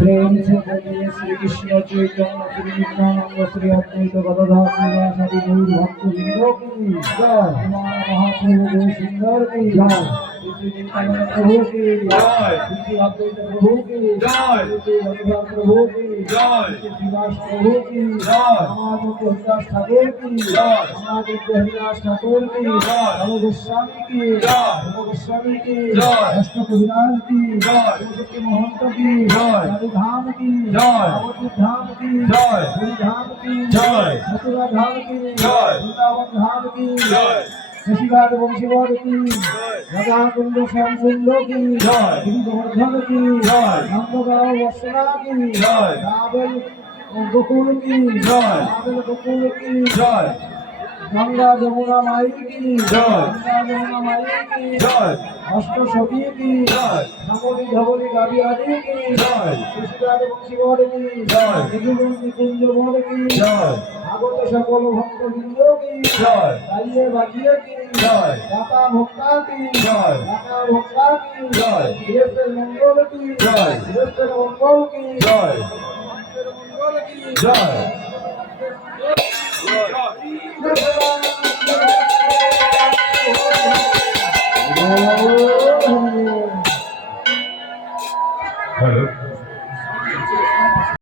प्रेम से बोलिए श्री कृष्ण चैतन्य श्री नित्यानंद श्री अद्वैत गदाधर श्रीवासादि गौर भक्त वृंदों की जय। महाप्रभु सुंदर की जय। শ্রী নিত্যানন্দ প্রভু কি জয়। শ্রী অদ্বৈত প্রভু কি জয়। শ্রী রঘুনাথ প্রভু কি জয়। শ্রী শ্রীবাস প্রভু কি জয়। আমার মধ্যে হরিদাস ঠাকুর কি জয়। আমার মধ্যে হরিদাস ঠাকুর কি জয়। রাম গোস্বামী কি জয়। রাম গোস্বামী কি জয়। অষ্ট কবিরাজ কি জয়। চৌষট্টি মহন্ত কি জয়। চারু ধাম কি জয়। নবদ্বীপ ধাম কি জয়। পুরী ধাম কি জয়। মথুরা ধাম কি জয়। বৃন্দাবন ধাম কি জয়। শশীঘাট বংশীবর কি রাধাকুণ্ড শ্যামকুণ্ড কি জয়। গিরিগোবর্ধন কি জয়। নন্দগাঁও বর্ষণা কি জয়। রাবেল গোকুল কি জয়। রাবেল গোকুল কি জয়। গঙ্গা যমুনা মাই কি জয়। গঙ্গা যমুনা মাই কি জয়। অষ্ট সখী কি জয়। ধবলি ধবলি গাবি আদি কি জয়। শশীঘাট বংশীবর কি জয়। নিকুঞ্জ বর কি জয়। আগত সকল ভক্তবৃন্দ কি জয়। গাইয়ে বাজিয়ে কি জয়। দাতা ভক্তা কি জয়। দাতা ভক্তা কি জয়। গৃহস্থের মঙ্গল কি জয়। গৃহস্থের মঙ্গল কি জয়। ভক্তের মঙ্গল কি জয়। জয়। হ্যালো।